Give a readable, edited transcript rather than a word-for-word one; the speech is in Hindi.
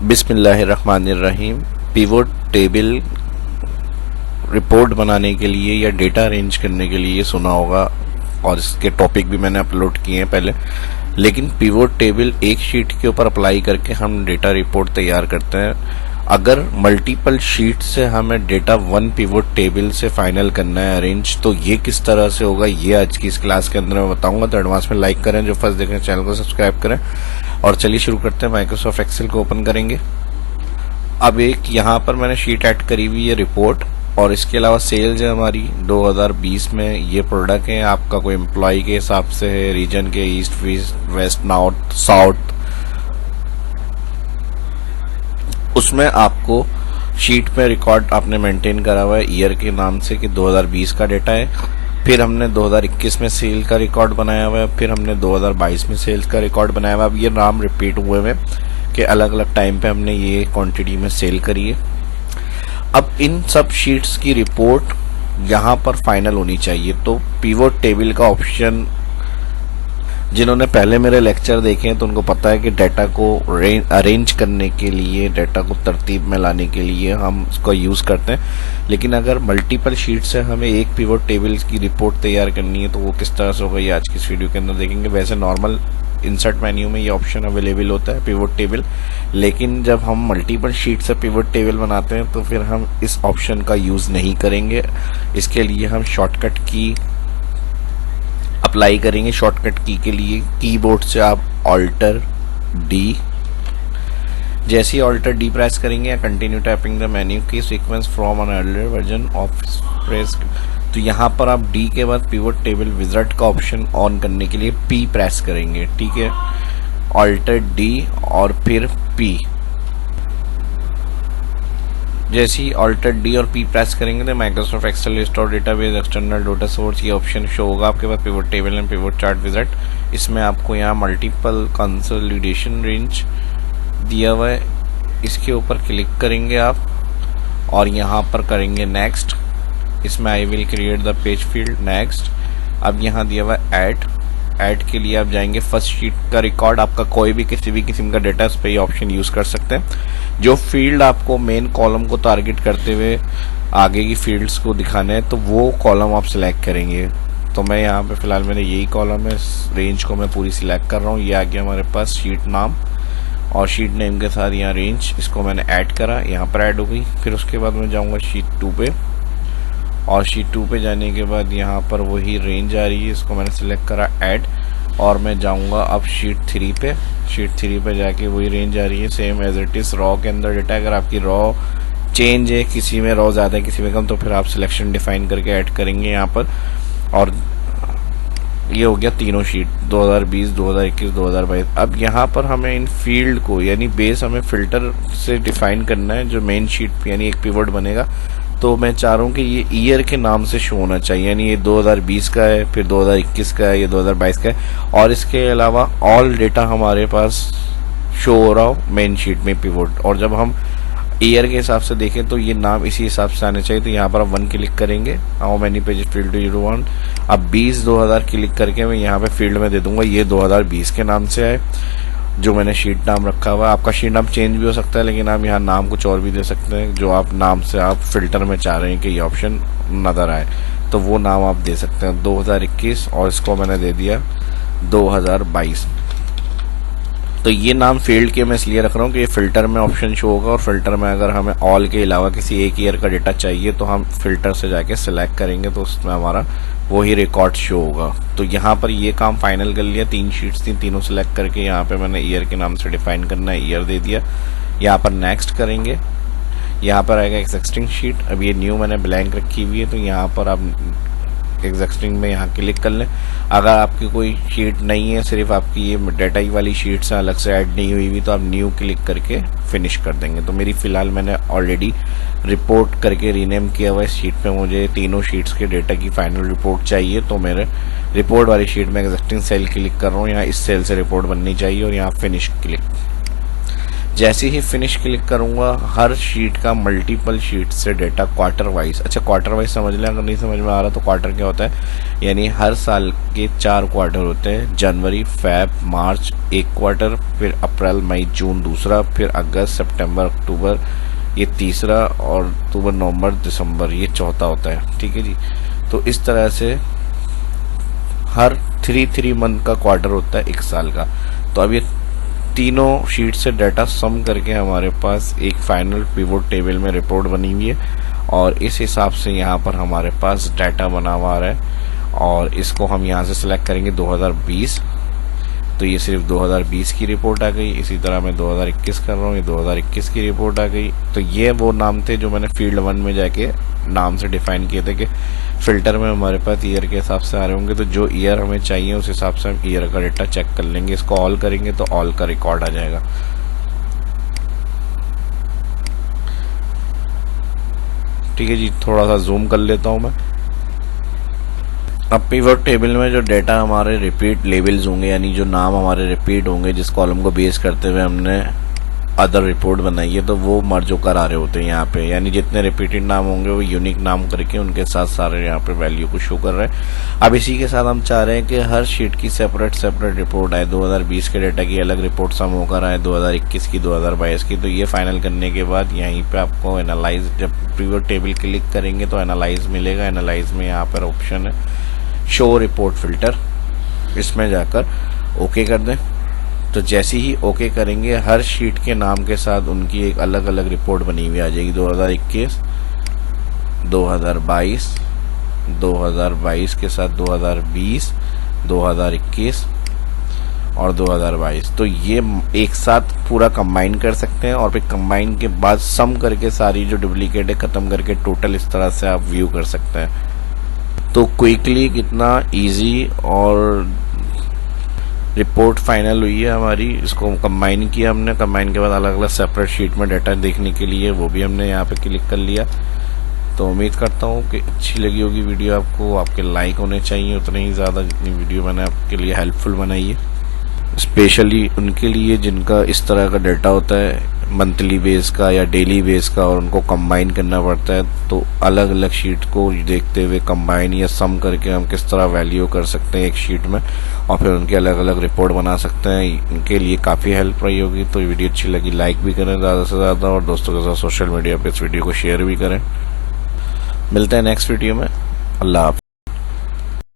बिस्मिल्लाहिर्रहमानिर्रहीम। पिवोट टेबल रिपोर्ट बनाने के लिए या डेटा अरेंज करने के लिए सुना होगा और इसके टॉपिक भी मैंने अपलोड किए हैं पहले। लेकिन पिवोट टेबल एक शीट के ऊपर अप्लाई करके हम डेटा रिपोर्ट तैयार करते हैं। अगर मल्टीपल शीट से हमें डेटा वन पिवोट टेबल से फाइनल करना है अरेंज, तो ये किस तरह से होगा ये आज की इस क्लास के अंदर मैं बताऊंगा। तो एडवांस में लाइक करें, जो फर्स्ट देख रहे हैं चैनल को सब्सक्राइब करें। और चलिए शुरू करते हैं। माइक्रोसॉफ्ट एक्सेल को ओपन करेंगे। अब एक यहाँ पर मैंने शीट ऐड करी हुई है रिपोर्ट, और इसके अलावा सेल्स है हमारी 2020 में। ये प्रोडक्ट है आपका कोई एम्प्लॉय के हिसाब से है, रीजन के ईस्ट वेस्ट नॉर्थ साउथ, उसमें आपको शीट में रिकॉर्ड आपने मेंटेन करा हुआ है ईयर के नाम से कि 2020 का डेटा है। फिर हमने 2021 में सेल का रिकॉर्ड बनाया हुआ है, फिर हमने 2022 में सेल्स का रिकॉर्ड बनाया हुआ है। अब ये नाम रिपीट हुए हुए कि अलग अलग टाइम पे हमने ये क्वांटिटी में सेल करी है। अब इन सब शीट्स की रिपोर्ट यहाँ पर फाइनल होनी चाहिए। तो पिवोट टेबल का ऑप्शन, जिन्होंने पहले मेरे लेक्चर देखे हैं तो उनको पता है कि डाटा को अरेंज करने के लिए, डाटा को तरतीब में लाने के लिए हम इसको यूज़ करते हैं। लेकिन अगर मल्टीपल शीट से हमें एक पिवोट टेबल की रिपोर्ट तैयार करनी है तो वो किस तरह से होगा ये आज की इस वीडियो के अंदर देखेंगे। वैसे नॉर्मल इंसर्ट मेन्यू में ये ऑप्शन अवेलेबल होता है पिवोट टेबल, लेकिन जब हम मल्टीपल शीट से पिवोट टेबल बनाते हैं तो फिर हम इस ऑप्शन का यूज़ नहीं करेंगे। इसके लिए हम शॉर्टकट की अप्लाई करेंगे। शॉर्टकट की के लिए कीबोर्ड से आप ऑल्टर डी, जैसे ही ऑल्टर डी प्रेस करेंगे या कंटिन्यू टाइपिंग द मेन्यू की sequence from an earlier version of press, तो यहाँ पर आप डी के बाद पिवोट टेबल विजार्ड का ऑप्शन ऑन करने के लिए पी प्रेस करेंगे। ठीक है, ऑल्टर डी और फिर पी। जैसे ही ऑल्टर डी और पी प्रेस करेंगे तो माइक्रोसॉफ्ट एक्सेल लिस्ट और डेटाबेस एक्सटर्नल डेटा सोर्स ये ऑप्शन शो होगा आपके पास pivot table and pivot chart wizard. इसमें आपको यहाँ मल्टीपल कंसोलिडेशन रेंज दिया हुआ है, इसके ऊपर क्लिक करेंगे आप और यहाँ पर करेंगे नेक्स्ट। इसमें I will create the page field next. अब यहाँ दिया हुआ है ऐड के लिए आप जाएंगे फर्स्ट शीट का रिकॉर्ड, आपका कोई भी किसी भी किस्म का डेटा, इस पर ये ऑप्शन यूज़ कर सकते हैं। जो फील्ड आपको मेन कॉलम को टारगेट करते हुए आगे की फील्ड्स को दिखाने हैं तो वो कॉलम आप सिलेक्ट करेंगे। तो मैं यहाँ पे फिलहाल मेरे यही कॉलम है, रेंज को मैं पूरी सिलेक्ट कर रहा हूँ। ये आ गया हमारे पास शीट नाम और शीट नेम के साथ यहाँ रेंज, इसको मैंने ऐड करा, यहाँ पर ऐड हो गई। फिर उसके बाद मैं जाऊँगा शीट 2 पे, और शीट 2 पे जाने के बाद यहाँ पर वही रेंज आ रही है, इसको मैंने सिलेक्ट करा ऐड, और मैं जाऊँगा अब शीट 3 पे। शीट 3 पे जाके वही रेंज आ रही है same as it is. Raw के अंदर डेटा, अगर आपकी रॉ चेंज है, किसी में रॉ ज़्यादा है किसी में कम, तो फिर आप सिलेक्शन डिफाइन करके ऐड करेंगे यहाँ पर। और ये हो गया तीनों शीट 2020, 2021, 2022। अब यहाँ पर हमें इन फील्ड को यानी बेस हमें फिल्टर से डिफाइन करना है जो मेन शीट पे यानी एक पिवट बनेगा। तो मैं चाह रहा हूँ कि ये ईयर के नाम से शो होना चाहिए, यानी ये 2020 का है, फिर 2021 का है, ये 2022 का है, और इसके अलावा ऑल डेटा हमारे पास शो हो रहा हो मेन शीट में पिवट। और जब हम ईयर के हिसाब से देखें तो ये नाम इसी हिसाब से आने चाहिए। तो यहाँ पर आप 1 क्लिक करेंगे, हाउ मैनी पेजेस फील्ड 01। अब 20/2000 क्लिक करके मैं यहाँ पे फील्ड में दे दूंगा ये 2020 के नाम से है जो मैंने शीट नाम रखा हुआ है। आपका शीट नाम चेंज भी हो सकता है, लेकिन आप यहाँ नाम कुछ और भी दे सकते हैं जो आप नाम से आप फिल्टर में चाह रहे हैं कि ये ऑप्शन नज़र आए, तो वो नाम आप दे सकते हैं 2021, और इसको मैंने दे दिया 2022। तो ये नाम फील्ड के मैं इसलिए रख रहा हूँ कि ये फिल्टर में ऑप्शन शो होगा, और फिल्टर में अगर हमें ऑल के अलावा किसी एक ईयर का डेटा चाहिए तो हम फिल्टर से जाके सिलेक्ट करेंगे तो उसमें हमारा वही रिकॉर्ड शो होगा। तो यहाँ पर ये काम फाइनल कर लिया। 3 शीट्स थी, तीनों सिलेक्ट करके यहाँ पे मैंने ईयर के नाम से डिफाइन करना है, ईयर दे दिया। यहाँ पर नेक्स्ट करेंगे, यहाँ पर आएगा एग्जिस्टिंग शीट। अब ये न्यू मैंने ब्लैंक रखी हुई है तो यहाँ पर आप एग्जिस्टिंग में यहाँ क्लिक कर लें। अगर आपकी कोई शीट नहीं है, सिर्फ आपकी ये डाटा ही वाली शीट्स अलग से ऐड नहीं हुई हुई, तो आप न्यू क्लिक करके फिनिश कर देंगे। तो मेरी फ़िलहाल मैंने ऑलरेडी रिपोर्ट करके रीनेम किया हुआ इस शीट पे, मुझे तीनों शीट्स के डेटा की फाइनल रिपोर्ट चाहिए। तो मेरे रिपोर्ट वाली शीट में एग्जिस्टिंग सेल क्लिक कर रहा हूँ, यहाँ इस सेल से रिपोर्ट बननी चाहिए और यहाँ फिनिश क्लिक। जैसे ही फिनिश क्लिक करूंगा हर शीट का मल्टीपल शीट से डेटा क्वार्टर वाइज, अच्छा क्वार्टर वाइज समझ लें, अगर नहीं समझ में आ रहा तो क्वार्टर क्या होता है, यानी हर साल के 4 क्वार्टर होते हैं, जनवरी फैब मार्च एक क्वार्टर, फिर अप्रैल मई जून दूसरा, फिर अगस्त सितंबर अक्टूबर ये तीसरा, और अक्टूबर नवंबर दिसंबर ये चौथा होता है। ठीक है जी, तो इस तरह से हर 3 मंथ का क्वार्टर होता है एक साल का। तो अब ये तीनों शीट से डाटा सम करके हमारे पास एक फाइनल पिवोट टेबल में रिपोर्ट बनी हुई है, और इस हिसाब से यहाँ पर हमारे पास डाटा बना हुआ आ रहा है। और इसको हम यहाँ से सिलेक्ट करेंगे 2020, तो ये सिर्फ 2020 की रिपोर्ट आ गई। इसी तरह मैं 2021 कर रहा हूँ, ये 2021 की रिपोर्ट आ गई। तो ये वो नाम थे जो मैंने फील्ड 1 में जाके नाम से डिफाइन किए थे कि फिल्टर में हमारे पास ईयर के हिसाब से आ रहे होंगे, तो जो ईयर हमें चाहिए उस हिसाब से हम ईयर का डेटा चेक कर लेंगे। इसको ऑल करेंगे तो ऑल का रिकॉर्ड आ जाएगा। ठीक है जी, थोड़ा सा जूम कर लेता हूँ मैं। अब पिवट टेबल में जो डेटा हमारे रिपीट लेवल्स होंगे, यानी जो नाम हमारे रिपीट होंगे जिस कॉलम को बेस करते हुए हमने अदर रिपोर्ट बनाई है, तो वो मर्ज होकर आ रहे होते हैं यहाँ पे, यानी जितने रिपीटेड नाम होंगे वो यूनिक नाम करके उनके साथ सारे यहाँ पे वैल्यू को शो कर रहे हैं। अब इसी के साथ हम चाह रहे हैं कि हर शीट की सेपरेट रिपोर्ट आए, 2020 के डेटा की अलग रिपोर्ट सम होकर आए, 2021 की, 2022 की। तो ये फाइनल करने के बाद यहीं पे आपको एनालाइज, जब पिवट टेबल क्लिक करेंगे तो एनालाइज मिलेगा। एनालाइज में यहाँ पर ऑप्शन है शो रिपोर्ट फिल्टर, इसमें जाकर ओके कर दें। तो जैसे ही ओके करेंगे हर शीट के नाम के साथ उनकी एक अलग अलग रिपोर्ट बनी हुई आ जाएगी, 2021, 2022, 2022 के साथ 2020, 2021 और 2022। तो ये एक साथ पूरा कंबाइन कर सकते हैं, और फिर कंबाइन के बाद सम करके सारी जो डुप्लीकेट है ख़त्म करके टोटल इस तरह से आप व्यू कर सकते हैं। तो क्विकली कितना इजी और रिपोर्ट फाइनल हुई है हमारी। इसको कंबाइन किया हमने, कंबाइन के बाद अलग अलग सेपरेट शीट में डाटा देखने के लिए वो भी हमने यहाँ पे क्लिक कर लिया। तो उम्मीद करता हूँ कि अच्छी लगी होगी वीडियो आपको। आपके लाइक होने चाहिए उतने ही ज़्यादा जितनी वीडियो मैंने आपके लिए हेल्पफुल बनाई है, स्पेशली उनके लिए जिनका इस तरह का डाटा होता है मंथली बेस का या डेली बेस का, और उनको कंबाइन करना पड़ता है। तो अलग अलग शीट को देखते हुए कंबाइन या सम करके हम किस तरह वैल्यू कर सकते हैं एक शीट में, और फिर उनके अलग अलग रिपोर्ट बना सकते हैं। इनके लिए काफ़ी हेल्प रही होगी। तो वीडियो अच्छी लगी लाइक भी करें ज़्यादा से ज़्यादा, और दोस्तों के साथ सोशल मीडिया पे इस वीडियो को शेयर भी करें। मिलते हैं नेक्स्ट वीडियो में। अल्लाह हाफ़िज़।